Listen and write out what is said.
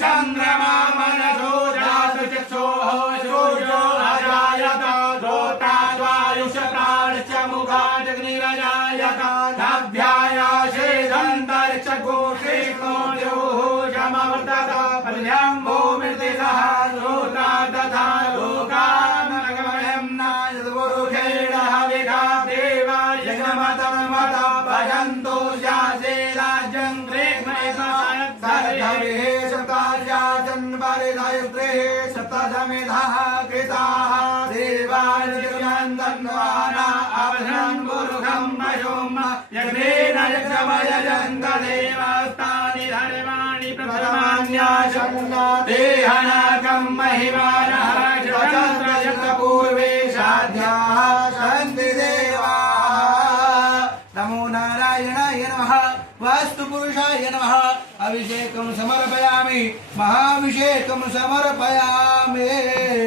चंद्रमा मनसो जातचक्षो सूर्यो अजायत रोटावायुष प्राणश्च मुखादग्निरजायत नाभ्यायाशेदन्तरिक्ष गोषेष्णो द्योषमवर्तत पृथिव्यां भूमिर्दिशः रोटा तथा लोकानगमयं नायदपुरुषेण हविषा देवा यजमतमत भजन्तो शासे राज्यं नमो नारायणाय नमः वास्तु पुरुषाय नमः अभिषेकं समर्पयामि महाभिषेकं समर्पयामि।